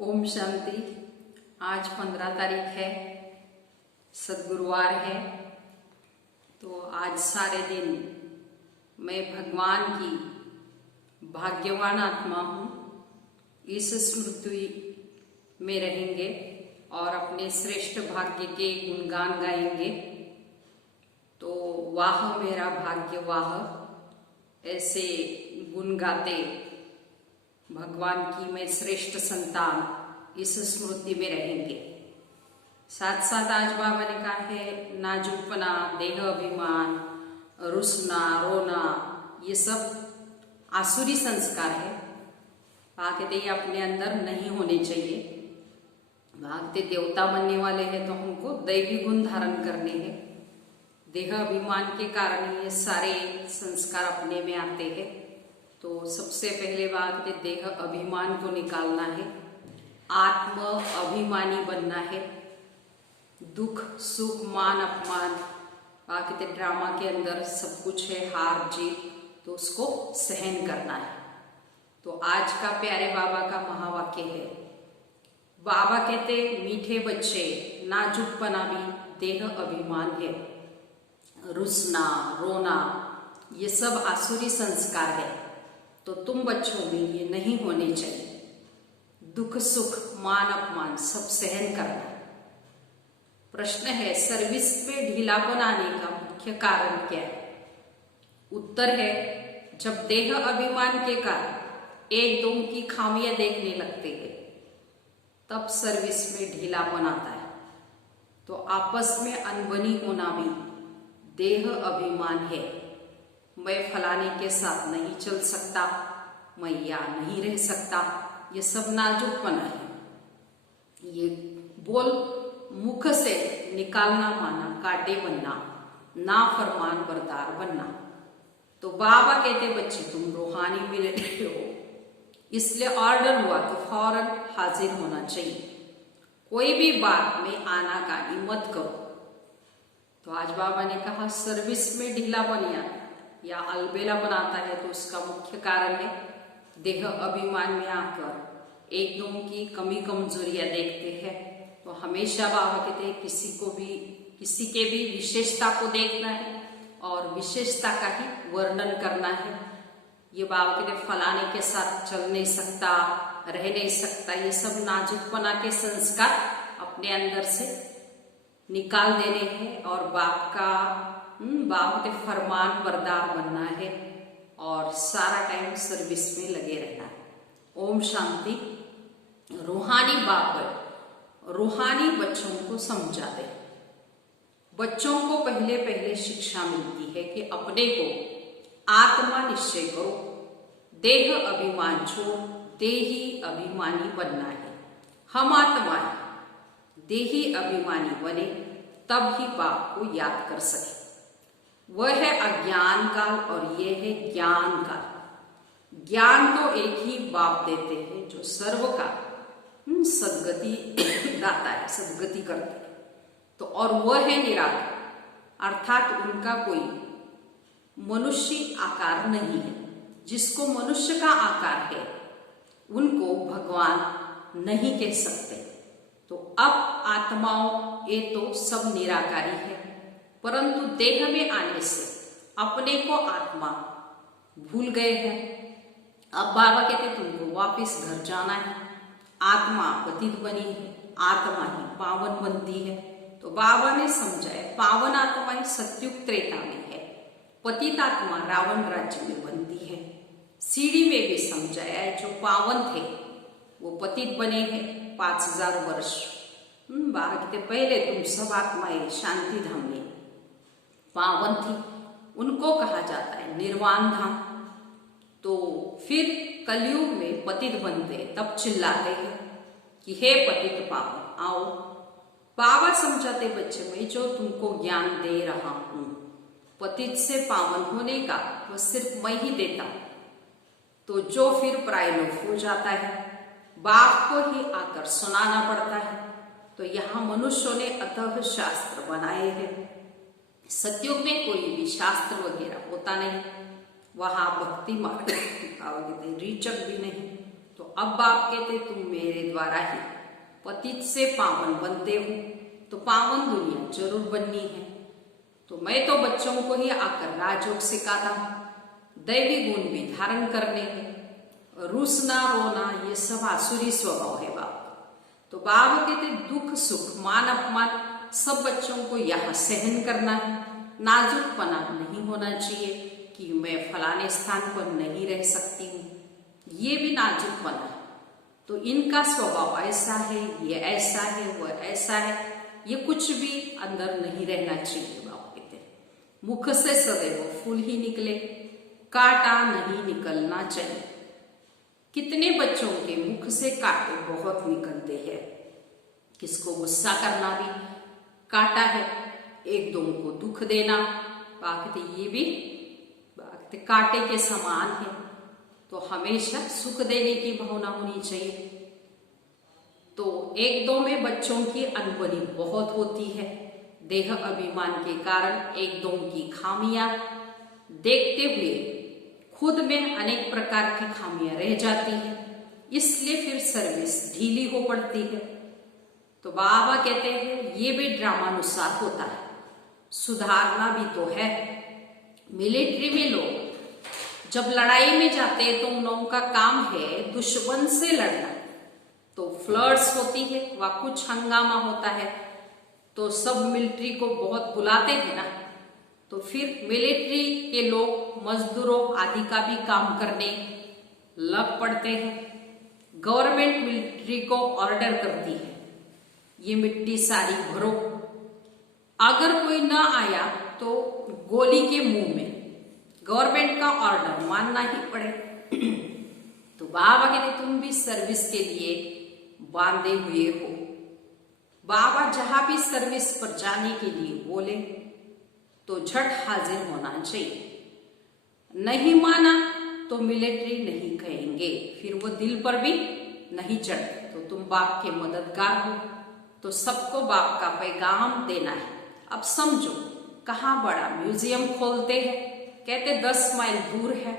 ओम शांति। आज 15 तारीख है, सद्गुरुवार है। तो आज सारे दिन मैं भगवान की भाग्यवान आत्मा हूँ, इस स्मृति में रहेंगे और अपने श्रेष्ठ भाग्य के गुणगान गाएंगे। तो वाह मेरा भाग्य वाह, ऐसे गुण गाते भगवान की मैं श्रेष्ठ संतान इस स्मृति में रहेंगे। साथ साथ आज बाबा ने कहा है नाजुकपना, देह अभिमान, रुसना, रोना, ये सब आसुरी संस्कार है। कहते ये अपने अंदर नहीं होने चाहिए। भागते देवता बनने वाले हैं तो हमको दैवी गुण धारण करने हैं। देह अभिमान के कारण ये सारे संस्कार अपने में आते हैं। तो सबसे पहले बात देह अभिमान को निकालना है, आत्म अभिमानी बनना है। दुख सुख मान अपमान कहते ड्रामा के अंदर सब कुछ है, हार जीत, तो उसको सहन करना है। तो आज का प्यारे बाबा का महावाक्य है। बाबा कहते मीठे बच्चे, नाजुकपना भी देह अभिमान है। रुसना रोना ये सब आसुरी संस्कार है, तो तुम बच्चों में ये नहीं होने चाहिए। दुख सुख मान अपमान सब सहन करना। प्रश्न है सर्विस में ढीलापन आने का मुख्य कारण क्या है? उत्तर है जब देह अभिमान के कारण एक दो की खामियां देखने लगते हैं, तब सर्विस में ढीलापन आता है। तो आपस में अनबनी होना भी देह अभिमान है। मैं फलाने के साथ नहीं चल सकता, मैं यहाँ नहीं रह सकता, ये सब नाजुकपना है। ये बोल मुख से निकालना माना कांटे बनना, ना फरमान बरदार बनना। तो बाबा कहते बच्चे तुम रूहानी में रहे हो, इसलिए ऑर्डर हुआ तो फौरन हाजिर होना चाहिए। कोई भी बात में आनाकानी मत करो। तो आज बाबा ने कहा सर्विस में ढीलापन या अलबेला बनाता है, तो उसका मुख्य कारण है देह अभिमान में आकर एक दो की कमी कमजोरियां देखते हैं। तो हमेशा बाबा कहते हैं किसी के भी विशेषता को देखना है और विशेषता का ही वर्णन करना है। ये बाबा कहते फलाने के साथ चल नहीं सकता, रह नहीं सकता, ये सब नाजुकपना के संस्कार अपने अंदर से निकाल देने हैं और बाप के फरमान बरदार बनना है और सारा टाइम सर्विस में लगे रहना है। ओम शांति। रूहानी बाप रूहानी बच्चों को समझा दे। बच्चों को पहले पहले शिक्षा मिलती है कि अपने को आत्मा निश्चय करो, देह अभिमान छोड़ देही अभिमानी बनना है। हम आत्मा है, देही अभिमानी बने तब ही बाप को याद कर सके। वह है अज्ञान काल और यह है ज्ञान काल। ज्ञान तो एक ही बाप देते हैं जो सर्व का सदगति दाता है, सदगति करते हैं। तो और वह है निराकार, अर्थात उनका कोई मनुष्य आकार नहीं है। जिसको मनुष्य का आकार है उनको भगवान नहीं कह सकते। तो अब आत्माओं ये तो सब निराकारी है, परंतु देह में आने से अपने को आत्मा भूल गए हैं। अब बाबा कहते तुमको वापस घर जाना है। आत्मा पतित बनी है, आत्मा ही पावन बनती है। तो बाबा ने समझाया पावन आत्मा ही सत्युग त्रेता में है, पतित आत्मा रावण राज्य में बनती है। सीढ़ी में भी समझाया है जो पावन थे वो पतित बने हैं 5000 वर्ष। बाबा कहते पहले तुम सब आत्माएं शांति धाम में पावन थी, उनको कहा जाता है निर्वाण धाम। तो फिर कलयुग में पतित बनते, तब चिल्लाते हैं कि हे पतित पावन आओ। बाबा समझाते बच्चे मैं जो तुमको ज्ञान दे रहा हूं पतित से पावन होने का, वो सिर्फ मैं ही देता हूं। तो जो फिर प्रायलोक हो जाता है, बाप को ही आकर सुनाना पड़ता है। तो यहाँ मनुष्यों ने अतः शास्त्र बनाए हैं। सतयुग में कोई भी शास्त्र वगैरह होता नहीं, वहां भक्ति मार्ग रीचक भी नहीं। तो अब बाप कहते तुम मेरे द्वारा ही पतित से पावन बनते हो, तो पावन दुनिया जरूर बननी है। तो मैं तो बच्चों को ही आकर राजयोग सिखाता हूँ, दैवी गुण भी धारण करने हैं। रूसना रोना ये सब आसुरी स्वभाव है बाप। तो बाबा कहते दुख सुख मान अपमान सब बच्चों को यहाँ सहन करना है। नाजुकपना नहीं होना चाहिए कि मैं फलाने स्थान पर नहीं रह सकती हूँ, ये भी नाजुकपना है। तो इनका स्वभाव ऐसा है, ये ऐसा है, वह ऐसा है, ये कुछ भी अंदर नहीं रहना चाहिए। बाबा कहते मुख से सदैव फूल ही निकले, कांटा नहीं निकलना चाहिए। कितने बच्चों के मुख से कांटे बहुत निकलते हैं। किसको गुस्सा करना भी कांटा है, एक दो को दुख देना बाकी ये भी कांटे के समान है। तो हमेशा सुख देने की भावना होनी चाहिए। तो एक दो में बच्चों की अनबनी बहुत होती है। देह अभिमान के कारण एक दो की खामियां देखते हुए खुद में अनेक प्रकार की खामियां रह जाती हैं, इसलिए फिर सर्विस ढीली हो पड़ती है। तो बाबा कहते हैं ये भी ड्रामानुसार होता है, सुधारना भी तो है। मिलिट्री में लोग जब लड़ाई में जाते हैं तो उन लोगों का काम है दुश्मन से लड़ना। तो फ्लड्स होती है, वह कुछ हंगामा होता है, तो सब मिलिट्री को बहुत बुलाते हैं ना। तो फिर मिलिट्री के लोग मजदूरों आदि का भी काम करने लग पड़ते हैं। गवर्नमेंट मिलिट्री को ऑर्डर करती है ये मिट्टी सारी भरो, अगर कोई ना आया तो गोली के मुंह में, गवर्नमेंट का ऑर्डर मानना ही पड़े। तो बाबा कहते तुम भी सर्विस के लिए बांधे हुए हो। बाबा जहां भी सर्विस पर जाने के लिए बोले तो झट हाजिर होना चाहिए। नहीं माना तो मिलिट्री नहीं कहेंगे, फिर वो दिल पर भी नहीं चढ़ते। तो तुम बाप के मददगार हो, तो सबको बाप का पैगाम देना है। अब समझो कहाँ बड़ा म्यूजियम खोलते हैं, कहते 10 माइल दूर है,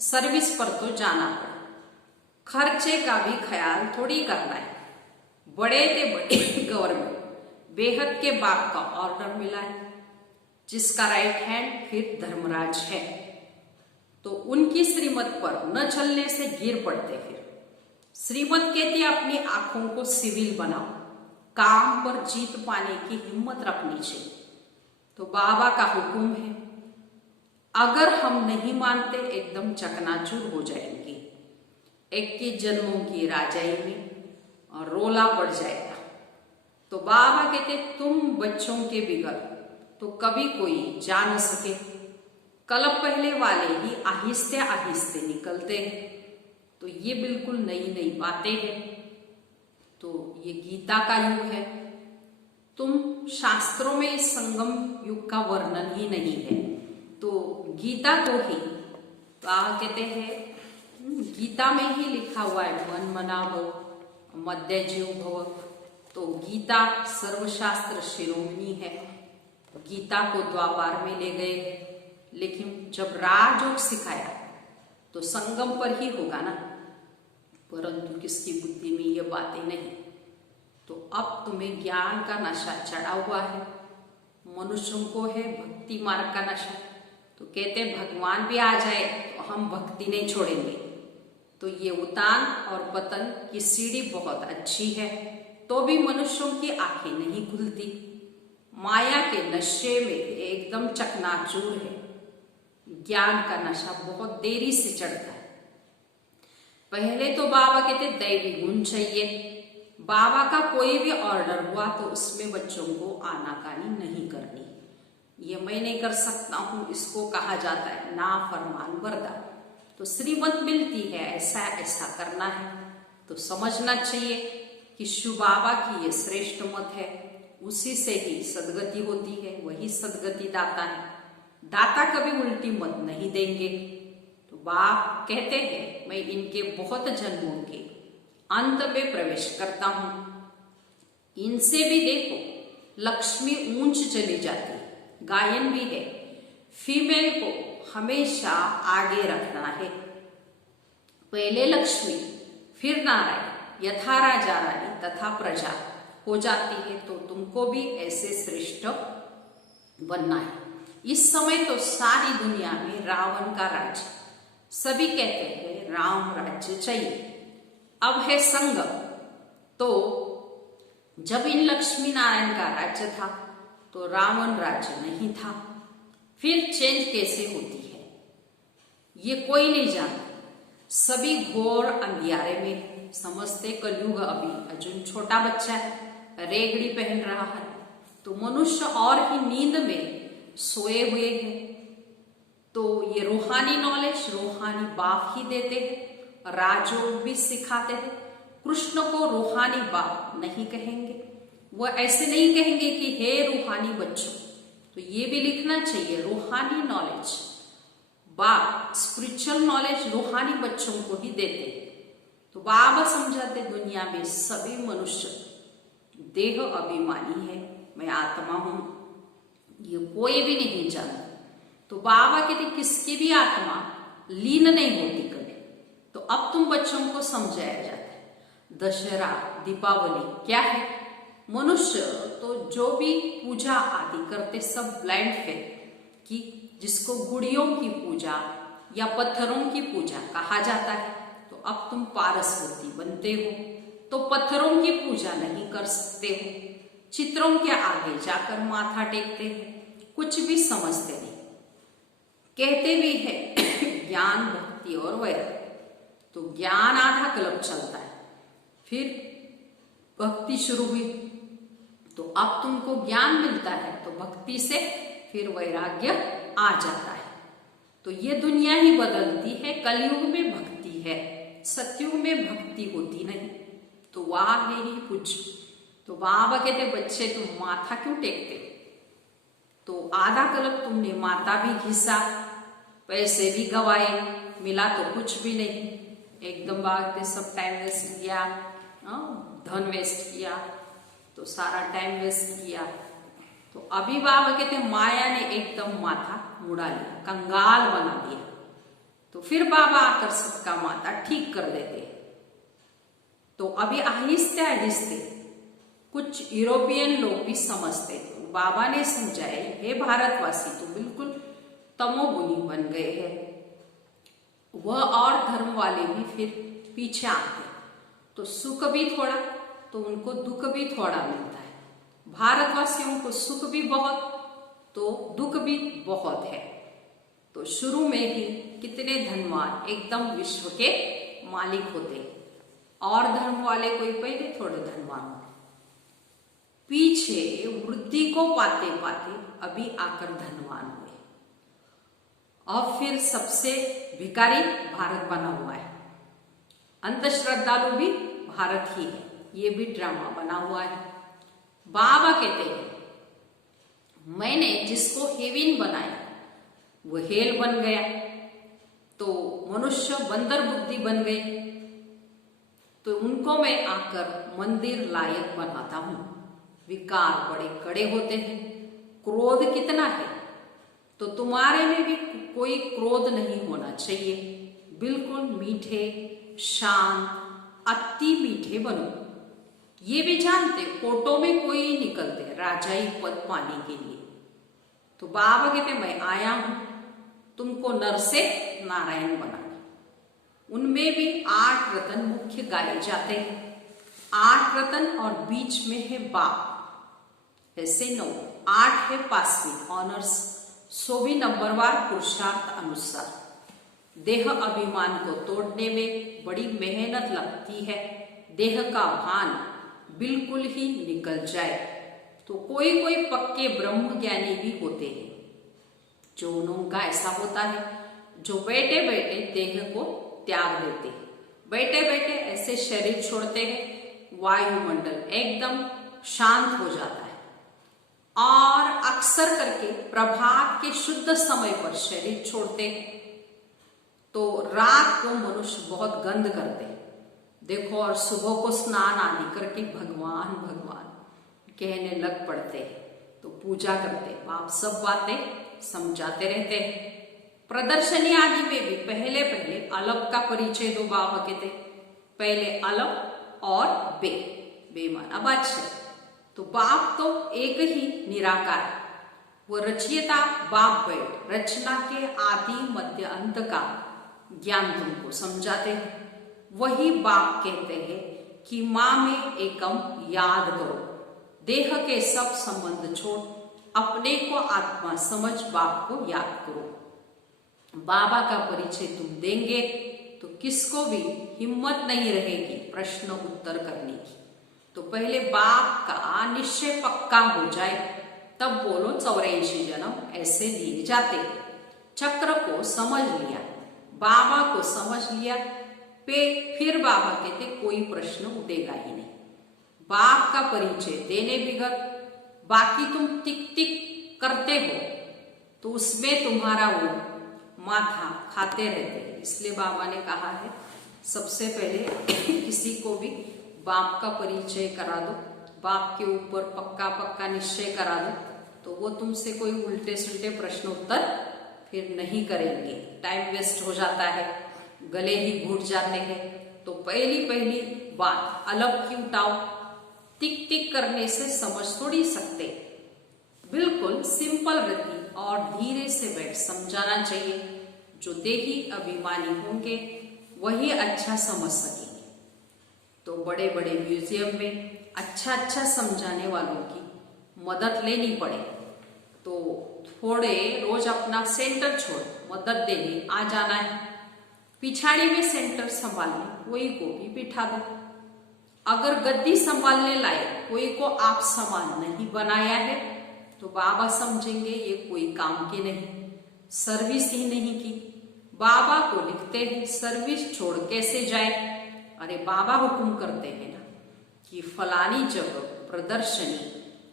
सर्विस पर तो जाना पड़ा। खर्चे का भी ख्याल थोड़ी करना है। बड़े ते बड़े गवर्नमेंट बेहद के बाप का ऑर्डर मिला है, जिसका राइट हैंड फिर धर्मराज है। तो उनकी श्रीमत पर न चलने से गिर पड़ते। फिर श्रीमत कहती है अपनी आंखों को सिविल बनाओ, काम पर जीत पाने की हिम्मत रखनी चाहिए। तो बाबा का हुक्म है, अगर हम नहीं मानते एकदम चकनाचूर हो जाएंगे। 21 जन्मों की राजाई में और रोला पड़ जाएगा। तो बाबा कहते तुम बच्चों के बिगड़ तो कभी कोई जा न सके। कलप पहले वाले ही आहिस्ते आहिस्ते निकलते हैं। तो ये बिल्कुल नई नई बातें हैं। तो ये गीता का युग है। तुम शास्त्रों में इस संगम युग का वर्णन ही नहीं है। तो गीता को ही कहते हैं, गीता में ही लिखा हुआ है मन मना भव मध्य जीव भव। तो गीता सर्वशास्त्र शिरोमणि है। गीता को द्वापार में ले गए, लेकिन जब राजयोग सिखाया तो संगम पर ही होगा ना, परंतु किसकी बुद्धि में ये बातें नहीं। तो अब तुम्हें ज्ञान का नशा चढ़ा हुआ है, मनुष्यों को है भक्ति मार्ग का नशा। तो कहते भगवान भी आ जाए तो हम भक्ति नहीं छोड़ेंगे। तो ये उतान और पतन की सीढ़ी बहुत अच्छी है, तो भी मनुष्यों की आंखें नहीं खुलती। माया के नशे में एकदम चकनाचूर है। ज्ञान का नशा बहुत देरी से चढ़ता है। पहले तो बाबा कहते दैवी गुण चाहिए। बाबा का कोई भी ऑर्डर हुआ तो उसमें बच्चों को आनाकानी नहीं करनी। ये मैं नहीं कर सकता हूं, इसको कहा जाता है नाफरमान बरदार। तो श्रीमत मिलती है ऐसा ऐसा करना है, तो समझना चाहिए कि शिव बाबा की ये श्रेष्ठ मत है। उसी से ही सदगति होती है, वही सदगति दाता है। दाता कभी उल्टी मत नहीं देंगे। तो बाप कहते हैं मैं इनके बहुत जन्मों के अंत में प्रवेश करता हूं। इनसे भी देखो लक्ष्मी ऊंच चली जाती है। गायन भी है, फीमेल को हमेशा आगे रखना है। पहले लक्ष्मी फिर नारायण यथा राजा रानी तथा प्रजा हो जाती है, तो तुमको भी ऐसे श्रेष्ठ बनना है। इस समय तो सारी दुनिया में रावण का राज्य, सभी कहते हैं राम राज्य चाहिए। अब है संग, तो जब इन लक्ष्मी नारायण का राज्य था तो रावण राज्य नहीं था। फिर चेंज कैसे होती है ये कोई नहीं जानता। सभी घोर अंधियारे में समझते कलयुग अभी अर्जुन छोटा बच्चा है, रेगड़ी पहन रहा है, तो मनुष्य और ही नींद में सोए हुए हैं। तो ये रूहानी नॉलेज रूहानी बाप ही देते हैं, राजयोग भी सिखाते हैं। कृष्ण को रूहानी बाप नहीं कहेंगे, वो ऐसे नहीं कहेंगे कि हे रूहानी बच्चों। तो ये भी लिखना चाहिए, रूहानी नॉलेज बाप स्पिरिचुअल नॉलेज रूहानी बच्चों को ही देते हैं। तो बाबा समझाते दुनिया में सभी मनुष्य देह अभिमानी है, मैं आत्मा हूं, ये कोई भी नहीं जानता। तो बाबा कहते किसकी भी आत्मा लीन नहीं होती कभी। तो अब तुम बच्चों को समझाया जाता है दशहरा दीपावली क्या है। मनुष्य तो जो भी पूजा आदि करते सब ब्लाइंड फेथ कि जिसको गुड़ियों की पूजा या पत्थरों की पूजा कहा जाता है। तो अब तुम पारसवती बनते हो तो पत्थरों की पूजा नहीं कर सकते हो, चित्रों के आगे जाकर माथा टेकते हो, कुछ भी समझते नहीं। कहते भी है ज्ञान भक्ति और वैराग्य। तो ज्ञान आधा कल्प चलता है, फिर भक्ति शुरू हुई, तो अब तुमको ज्ञान मिलता है तो भक्ति से फिर वैराग्य आ जाता है। तो ये दुनिया ही बदलती है। कलयुग में भक्ति है, सतयुग में भक्ति होती नहीं। तो वाह है ही पूछ। तो बाबा कहते बच्चे तुम माथा क्यों टेकते? तो आधा कल्प तुमने माता भी घिसा, पैसे भी गवाए, मिला तो कुछ भी नहीं। एकदम बात सब टाइम वेस्ट किया, धन वेस्ट किया, तो सारा टाइम वेस्ट किया। तो अभी बाबा कहते माया ने एकदम माथा मुड़ा लिया, कंगाल बना दिया। तो फिर बाबा आकर सबका माथा ठीक कर देते। तो अभी आहिस्ते आहिस्ते कुछ यूरोपियन लोग भी समझते। तो बाबा ने समझाए हे भारतवासी तो बिल्कुल तमोगुनी बन गए हैं। वह और धर्म वाले भी फिर पीछे आते, तो सुख भी थोड़ा तो उनको दुख भी थोड़ा मिलता है। भारतवासियों को सुख भी बहुत तो दुख भी बहुत है। तो शुरू में ही कितने धनवान एकदम विश्व के मालिक होते, और धर्म वाले कोई पहले थोड़े धनवान होते, पीछे वृद्धि को पाते पाते अभी आकर धनवान हुए। अब फिर सबसे भिखारी भारत बना हुआ है, अंधश्रद्धालु भी भारत ही है, ये भी ड्रामा बना हुआ है। बाबा कहते हैं मैंने जिसको हेविन बनाया वो हेल बन गया, तो मनुष्य बंदर बुद्धि बन गई। तो उनको मैं आकर मंदिर लायक बनाता हूं। विकार बड़े कड़े होते हैं, क्रोध कितना है, तो तुम्हारे में भी कोई क्रोध नहीं होना चाहिए। बिल्कुल मीठे शांत अति मीठे बनो। ये भी जानते कोटों में कोई निकलते राजाई पद पाने के लिए। तो बाबा कहते मैं आया हूं तुमको नर से नारायण बनाने। उनमें भी 8 रतन मुख्य गाए जाते हैं, 8 रतन और बीच में है बाप, ऐसे 9, 8 है पासवी ऑनर्स, 100 भी नंबरवार पुरुषार्थ अनुसार। देह अभिमान को तोड़ने में बड़ी मेहनत लगती है, देह का भान बिल्कुल ही निकल जाए। तो कोई कोई पक्के ब्रह्म ज्ञानी भी होते हैं, जो उनका ऐसा होता है जो बैठे बैठे देह को त्याग देते हैं, बैठे बैठे ऐसे शरीर छोड़ते हैं, वायुमंडल एकदम शांत हो जाता है। और अक्सर करके प्रभात के शुद्ध समय पर शरीर छोड़ते हैं, तो रात को मनुष्य बहुत गंध करते हैं देखो, और सुबह को स्नान आदि करके भगवान भगवान कहने लग पड़ते हैं, तो पूजा करते हैं। आप सब बातें समझाते रहते हैं। प्रदर्शनी आदि में भी पहले पहले अलग का परिचय दो बाबा कहते, पहले अलग और बे, बेमाना बादशाह। तो बाप तो एक ही निराकार, वो रचयिता बाप बैठ रचना के आदि मध्य अंत का ज्ञान तुमको समझाते हैं। वही बाप कहते हैं कि माँ में एकम याद करो, देह के सब संबंध छोड़ अपने को आत्मा समझ बाप को याद करो। बाबा का परिचय तुम देंगे तो किसको भी हिम्मत नहीं रहेगी प्रश्न उत्तर करने की। तो पहले बाप का निश्चय पक्का हो जाए तब बोलो 84 जन्म ऐसे लिए जाते। चक्र को समझ लिया, बाबा को समझ लिया, फिर बाबा कहते कोई प्रश्न उठेगा ही नहीं। बाप का परिचय देने बिगर बाकी तुम टिक टिक करते हो तो उसमें तुम्हारा वो माथा खाते रहते हैं। इसलिए बाबा ने कहा है सबसे पहले किसी को भी बाप का परिचय करा दो, बाप के ऊपर पक्का पक्का निश्चय करा दो, तो वो तुमसे कोई उल्टे सुल्टे प्रश्न उत्तर फिर नहीं करेंगे। टाइम वेस्ट हो जाता है, गले ही घुट जाते हैं। तो पहली बात अलग क्यों उठाओ, टिक टिक करने से समझ थोड़ी सकते। बिल्कुल सिंपल रहती और धीरे से बैठ समझाना चाहिए। जो देही अभिमानी होंगे वही अच्छा समझ सकेंगे। तो बड़े बड़े म्यूजियम में अच्छा समझाने वालों की मदद लेनी पड़े तो थोड़े रोज अपना सेंटर छोड़ मदद देने आ जाना है। पिछाड़ी में सेंटर संभालने कोई को भी बिठा दो। अगर गद्दी संभालने लायक कोई को आप समान नहीं बनाया है तो बाबा समझेंगे ये कोई काम के नहीं, सर्विस ही नहीं की। बाबा को लिखते हैं सर्विस छोड़ कैसे जाए। अरे बाबा हुक्म करते हैं ना कि फलानी जगह प्रदर्शनी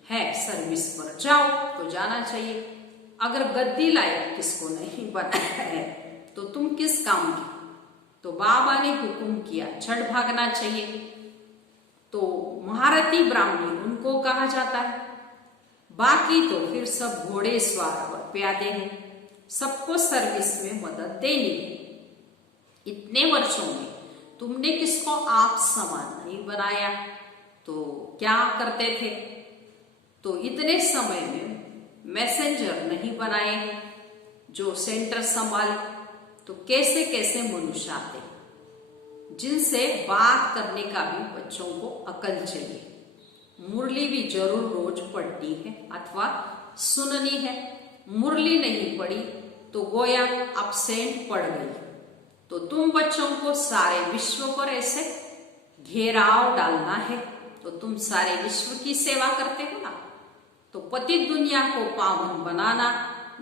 है, सर्विस पर जाओ तो जाना चाहिए। अगर गद्दी लायक किसको नहीं बनाया है तो तुम किस काम की। तो बाबा ने हुक्म किया झट भागना चाहिए। तो महारथी ब्राह्मणी उनको कहा जाता है। बाकी तो फिर सब घोड़े सवार और प्यादे हैं, सबको सर्विस में मदद देनी। इतने वर्षों में तुमने किसको आप समान नहीं बनाया तो क्या करते थे। तो इतने समय में मैसेंजर नहीं बनाए हैं जो सेंटर संभाले। तो कैसे कैसे मनुष्य आते जिनसे बात करने का भी बच्चों को अकल चाहिए। मुरली भी जरूर रोज पढ़नी है अथवा सुननी है। मुरली नहीं पढ़ी तो गोया अपसेंट पड़ गई। तो तुम बच्चों को सारे विश्व पर ऐसे घेराव डालना है। तो तुम सारे विश्व की सेवा करते हो ना, तो पतित दुनिया को पावन बनाना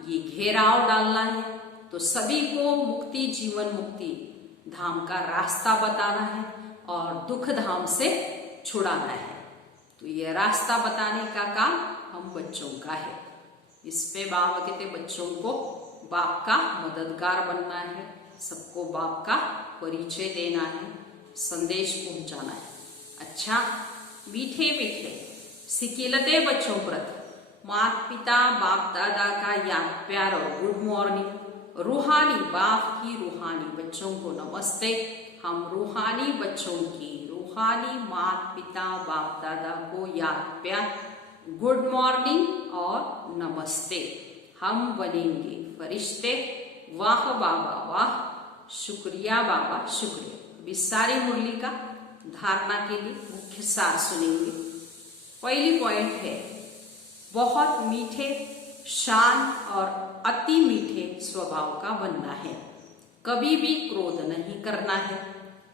ये घेराव डालना है। तो सभी को मुक्ति जीवन मुक्ति धाम का रास्ता बताना है और दुख धाम से छुड़ाना है। तो ये रास्ता बताने का काम हम बच्चों का है। इस पे बाबा कहते बच्चों को बाप का मददगार बनना है, सबको बाप का परिचय देना है, संदेश पहुंचाना है। अच्छा मीठे मीठे सिकिलते बच्चों प्रति माता पिता बाप दादा का याद प्यार और गुड मॉर्निंग। रूहानी बाप की रूहानी बच्चों को नमस्ते। हम रूहानी बच्चों की रूहानी माता पिता बाप दादा को याद प्यार गुड मॉर्निंग और नमस्ते। हम बनेंगे फरिश्ते। वाह बाबा वाह, शुक्रिया बाबा शुक्रिया। अभी सारी मुरली का धारणा के लिए मुख्य सार सुनेंगे। पहली पॉइंट है बहुत मीठे शांत और अति मीठे स्वभाव का बनना है। कभी भी क्रोध नहीं करना है।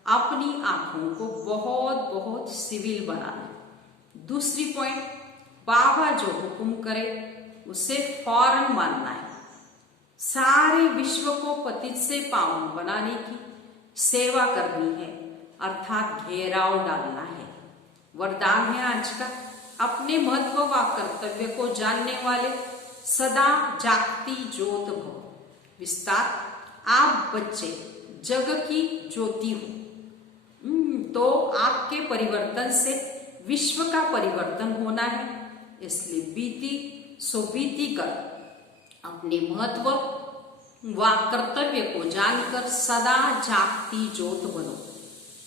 अपनी आंखों को बहुत बहुत सिविल बनाना है। दूसरी पॉइंट बाबा जो हुक्म करे उसे फौरन मानना है। सारे विश्व को पतित से पावन बनाने की सेवा करनी है अर्थात घेराव डालना है। वरदान है आज का अपने महत्व व कर्तव्य को जानने वाले सदा जागती ज्योत भव। विस्तार आप बच्चे जग की ज्योति हो। तो आपके परिवर्तन से विश्व का परिवर्तन होना है। इसलिए बीती कर अपने महत्व व कर्तव्य को जानकर सदा जागती ज्योत बनो।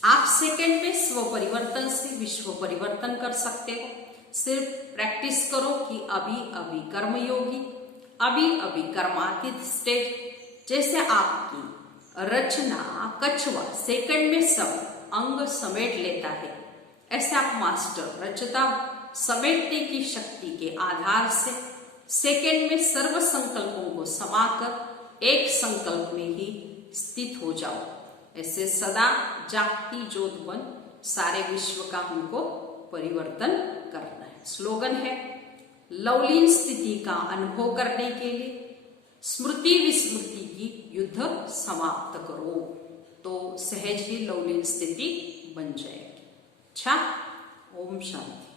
आप सेकंड में स्व परिवर्तन से विश्व परिवर्तन कर सकते हो। सिर्फ प्रैक्टिस करो कि अभी अभी कर्मयोगी, अभी अभी कर्मातीत स्टेज। जैसे आपकी रचना कछुआ सेकंड में सब अंग समेट लेता है, ऐसे आप मास्टर रचता समेटने की शक्ति के आधार से सेकंड में सर्व संकल्पों को समाकर एक संकल्प में ही स्थित हो जाओ। ऐसे सदा जागती ज्योत बन सारे विश्व का हमको परिवर्तन करना है। स्लोगन है, लवलीन स्थिति का अनुभव करने के लिए स्मृति विस्मृति की युद्ध समाप्त करो, तो सहज ही लवलीन स्थिति बन जाएगी। अच्छा, ओम शांति।